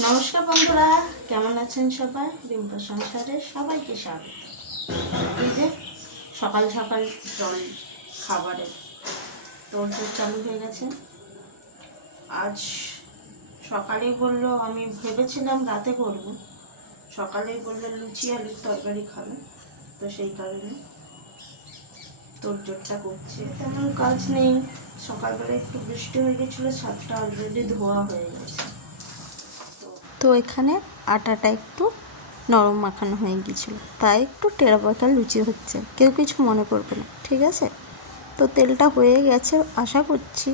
নমস্কার বন্ধুরা, কেমন আছেন সবাই? ডিম্পা সংসারে সবাইকে স্বাগত। এই যে সকাল সকাল জল খাবারে তোর চালু হয়ে গেছে। আজ সকালেই বলল, আমি ভেবেছিলাম রাতে করব। সকালেই বলল, লুচি, আলুর তরকারি খাবে। তো সেই কারণে তোর জোরটা করছে। তেমন কাজ নেই। সকালবেলা একটু বৃষ্টি হয়ে গেছিল, ছাদটা অলরেডি ধোয়া হয়ে গেছে। তো এখানে আটাটা একটু নরম মাখানো হয়ে গিয়েছিল। তাই একটু টেরা পাকা লুচি হচ্ছে। কেউ কিছু মনে করবে না, ঠিক আছে? তো তেলটা হয়ে গেছে, আশা করছি।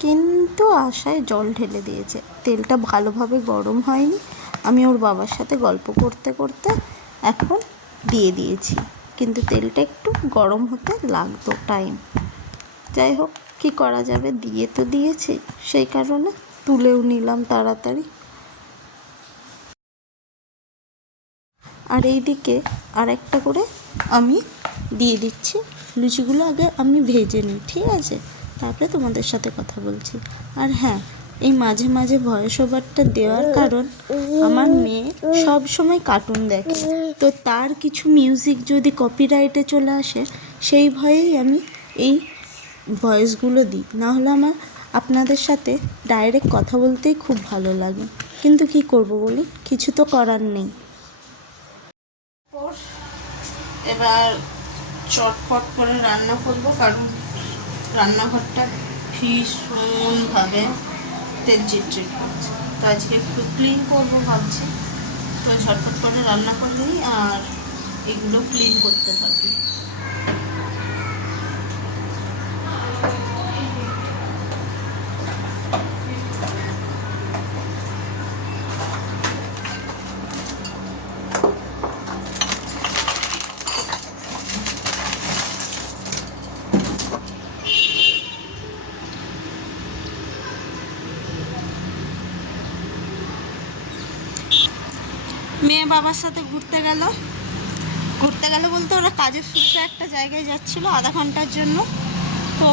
কিন্তু আশায় জল ঢেলে দিয়েছে। তেলটা ভালোভাবে গরম হয়নি। আমি ওর বাবার সাথে গল্প করতে করতে এখন দিয়ে দিয়েছি। কিন্তু তেলটা একটু গরম হতে লাগতো টাইম যাই হোক, কী করা যাবে? দিয়ে তো দিয়েছি। সেই কারণে তুলেও নিলাম তাড়াতাড়ি। আর এইদিকে আর একটা করে আমি দিয়ে দিচ্ছি। লুচিগুলো আগে আমি ভেজে নিই, ঠিক আছে? তারপরে তোমাদের সাথে কথা বলছি। আর হ্যাঁ এই মাঝে মাঝে ভয়েস ওভারটা দেওয়ার কারণ আমার মেয়ে সব সময় কার্টুন দেখে। তো তার কিছু মিউজিক যদি কপিরাইটে চলে আসে, সেই ভয়েই আমি এই ভয়েসগুলো দিই। না হলে আমার আপনাদের সাথে ডাইরেক্ট কথা বলতেই খুব ভালো লাগে। কিন্তু কি করব বলি? কিছু তো করার নেই। এবার চটপট করে রান্না করব, কারণ রান্নাঘরটা ভীষণভাবে তেল চিটচিট করছে। তো আজকে একটু ক্লিন করব ভাবছি। তো ঝটপট করে রান্না করলেই আর এগুলো ক্লিন করতে থাকি। মেয়ে বাবার সাথে ঘুরতে গেল। ঘুরতে গেল বলতে ওরা কাজের সূত্রে একটা জায়গায় যাচ্ছিল আধা ঘণ্টার জন্য। তো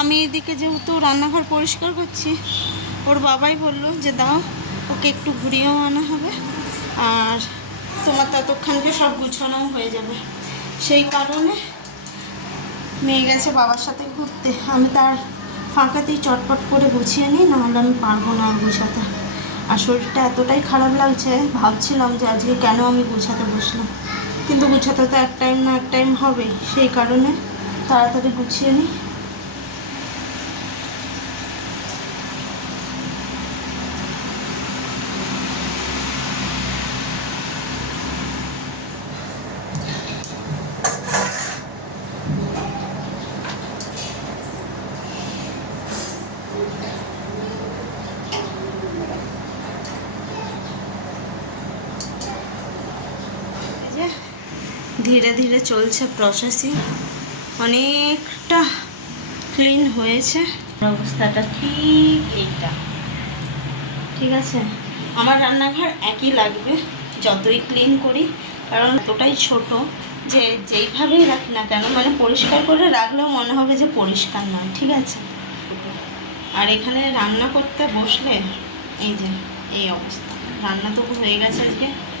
আমি এদিকে যেহেতু রান্নাঘর পরিষ্কার করছি, ওর বাবাই বলল যে, দাও, ওকে একটু ঘুরিয়েও আনা হবে। আর তোমার ততক্ষণকে সব গুছানোও হয়ে যাবে। সেই কারণে মেয়ে গেছে বাবার সাথে ঘুরতে। আমি তার ফাঁকাতেই চটপট করে গুছিয়ে নিই, নাহলে আমি পারব না গুছাতে। আর শরীরটা এতটাই খারাপ লাগছে, ভাবছিলাম যে আজকে কেন আমি গুছাতে বসলাম। কিন্তু গুছাতে তো এক টাইম না এক টাইম হবে, সেই কারণে তাড়াতাড়ি গুছিয়ে নিই এই যে ধীরে ধীরে চলছে প্রসেসিং অনেকটা ক্লিন হয়েছে। অবস্থাটা ঠিক এইটা। ঠিক আছে? আমার রান্নাঘর একই লাগবে, যতই ক্লিন করি, কারণ এতটাই ছোট যে যেইভাবেই রাখি না কেন মানে পরিষ্কার করে রাখলেও মনে হবে যে পরিষ্কার নয়, ঠিক আছে? আর এখানে রান্না করতে বসলে, এই যে, এই অবস্থা। রান্না তো হয়ে গেছে আজকে।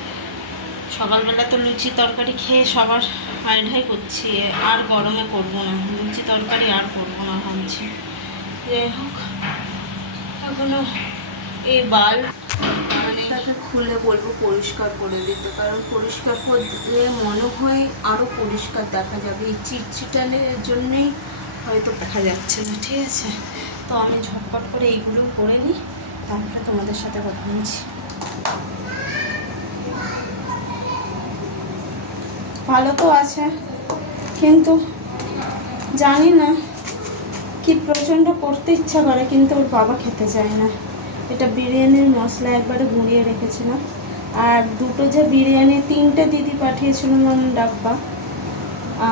সকালবেলা তো লুচি তরকারি খেয়ে সবার আইডাই করছি আর গরমে করব না। লুচি তরকারি আর করব না ভাবছি। যাই হোক এখনও এই বাল মানে তাকে খুলে বলব পরিষ্কার করে দিতে কারণ পরিষ্কার করলে মনে হয় আরও পরিষ্কার দেখা যাবে। এই চিটচিটানের জন্যেই হয়তো দেখা যাচ্ছে না। ঠিক আছে তো আমি ঝটপট করে এইগুলো করে নিই তারপরে তোমাদের সাথে কথা বলছি। ভালো তো আছে, কিন্তু জানি না কি প্রচণ্ড করতে ইচ্ছা করে, কিন্তু ওর বাবা খেতে চায় না। এটা বিরিয়ানির মশলা একবারে গুঁড়িয়ে রেখেছিলাম। আর দুটো যে বিরিয়ানি তিনটে দিদি পাঠিয়েছিল মানে ডাব্বা,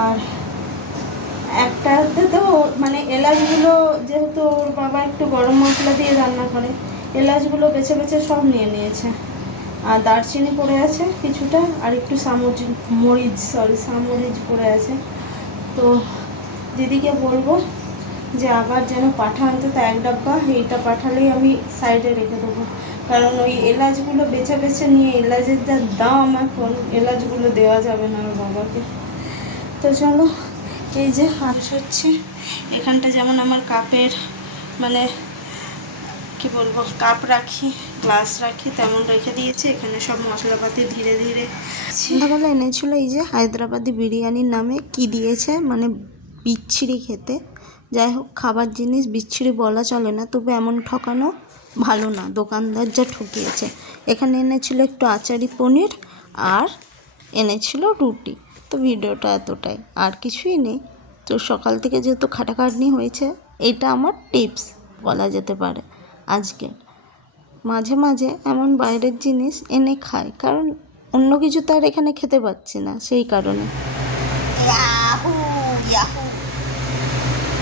আর একটাতে তো মানে এলাচগুলো যেহেতু ওর বাবা একটু গরম মশলা দিয়ে রান্না করে, এলাচগুলো বেছে বেছে সব নিয়ে নিয়েছে। আর দারচিনি পড়ে আছে কিছুটা, আর একটু সামরিচ মরিচ সরি সামরিচ পড়ে আছে। তো দিদিকে বলব যে আবার যেন পাঠান তো এক ডাব্বা, এইটা পাঠালেই আমি সাইডে রেখে দেবো। কারণ ওই এলাচগুলো বেছে বেছে নিয়ে এলাচের যা দাম এখন, এলাচগুলো দেওয়া যাবে না ওর বাবাকে। তো চলো, এই যে হাঁস হচ্ছে এখানটা যেমন আমার কাপের মানে কি বলব, কাপ রাখি। গ্লাস রাখি, তেমন রেখে দিয়েছি। এখানে সব মশলাপাতি ধীরে ধীরে সন্ধ্যাবেলা এনেছিল এই যে হায়দ্রাবাদি বিরিয়ানির নামে, কি দিয়েছে? মানে বিচ্ছিরি খেতে। যাই হোক, খাবার জিনিস বিচ্ছিরি বলা চলে না, তবে এমন ঠকানো ভালো না। দোকানদার যা ঠকিয়েছে। এখানে এনেছিল একটু আচারি পনির আর এনেছিল রুটি। তো ভিডিওটা এতটাই। আর কিছুই নেই। তো সকাল থেকে যেহেতু খাটাখাটনি হয়েছে, এটা আমার টিপস বলা যেতে পারে আজকে মাঝে মাঝে এমন বাইরের জিনিস এনে খাই কারণ অন্য কিছু তো আর এখানে খেতে পাচ্ছি না সেই কারণে।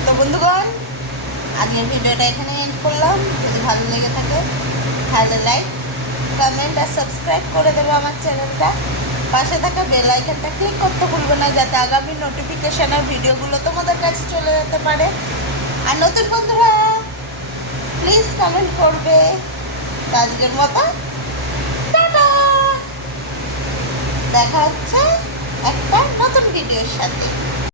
তো বন্ধুগণ, আজকের ভিডিওটা এখানে এন্ড করলাম। যদি ভালো লেগে থাকে, তাহলে লাইক কমেন্ট আর সাবস্ক্রাইব করে দেবো আমার চ্যানেলটা পাশে থাকা বেল আইকনটা ক্লিক করতে ভুলবে না, যাতে আগামী নোটিফিকেশনের ভিডিওগুলো তোমাদের কাছে চলে যেতে পারে। আর নতুন বন্ধুরা প্লিজ কমেন্ট করবে। আজকের মতো। দেখা হচ্ছে একটা নতুন ভিডিওর সাথে।